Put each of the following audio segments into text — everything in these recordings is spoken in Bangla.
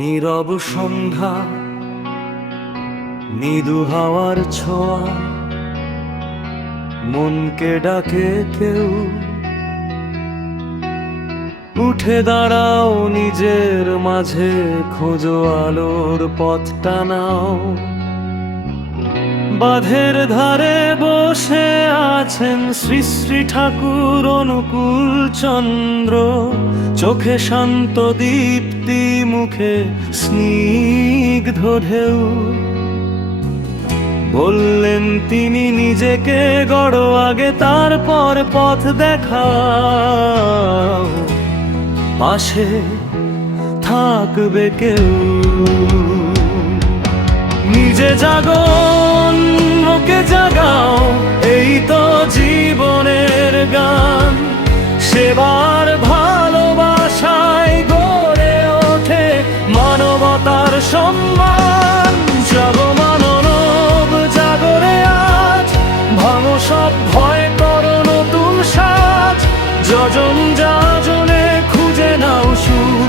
নীরব সন্ধ্যা, মৃদু হাওয়ার ছোঁয়া, মনকে ডাকে কেউ। উঠে দাঁড়াও, নিজের মাঝে খোঁজো আলোর পথটা নাও। বাঁধের ধারে বসে আছেন শ্রী শ্রী ঠাকুর অনুকূল চন্দ্র, চোখে শান্ত দীপ্তি, মুখে স্নিগ্ধ ঢেউ। বললেন তিনি, নিজেকে গড়ো আগে, তারপর পথ দেখাও। পাশে থাকবে কেউ। নিজে জাগো, অন্যকে জাগাও, এই তো জীবনের গান। সেবার ভালোবাসায় গড়ে ওঠে মানবতার সম্মান। জাগো মানব, জাগরে আজ, ভাঙো সব ভয়, করো নতুন সাজ। যজন যাজনে খুঁজে নাও সুর,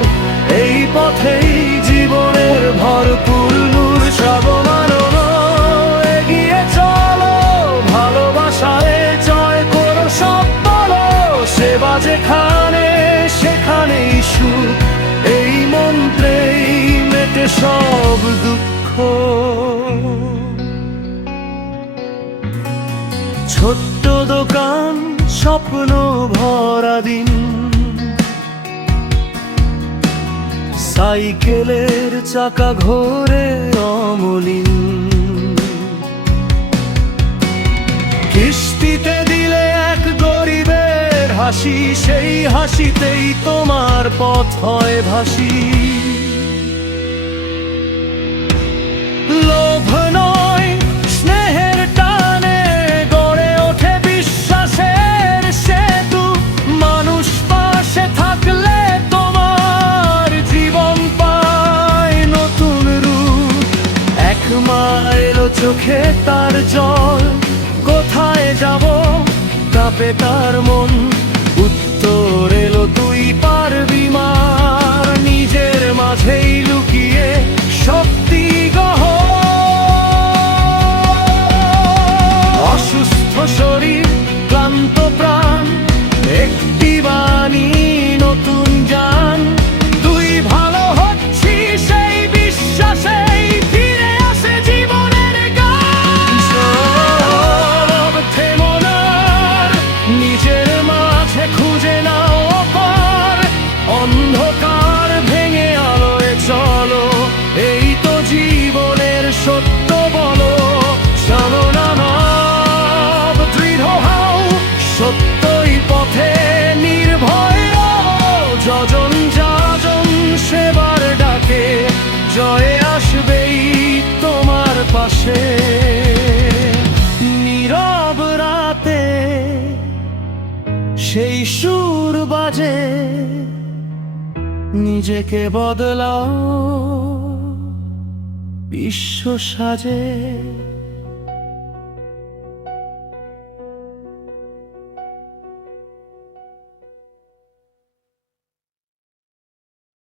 এই পথেই জীবনের ভরপুর নূর। জাগো মানব, এগিয়ে চলো, ভালোবাসায় জয় করো সব বলো। সেবা যেখানে সেখানেই সুখ, এই মন্ত্রেই মেটে সব দুঃখ। ছোট্ট দোকান, স্বপ্ন ভরা দিন, সাইকেলের চাকা ঘোরে অমলিন। কিস্তিতে দিলে এক গরিবের হাসি, সেই হাসিতেই তোমার পথ হয় ভাসি। লোভ নয়, স্নেহের টানে গড়ে ওঠে বিশ্বাসের সেতু। মানুষ পাশে থাকলে তোমার জীবন পায় নতুন রূপ। এক মাইল চোখে তার জল, কোথায় যাব কাঁপে তার মন। উত্তর এলো, তুই পারবি মার, নিজের মাঝেই লুকিয়ে শক্তি গহ। অসুস্থ শরীর, ক্লান্ত প্রাণ, একটি বাণী নতুন গান। তুই ভালো হচ্ছিস সেই বিশ্বাসেই ফিরে আসে জীবনের গান। সব থেমো না, নিজের মাঝে খুঁজে নাও অপার। অন্ধকার ভেঙে আলোয় চলো, এই তো জীবনের সত্য বলো। চলো না নব, দৃঢ় হও, সত্যই পথে নির্ভয় রও। যজন যাজন সেবার ডাকে, জয় আসবেই তোমার পাশে। নীরব রাতে সেই সুর বাজে, নিজেকে বদলাও, বিশ্ব সাজে।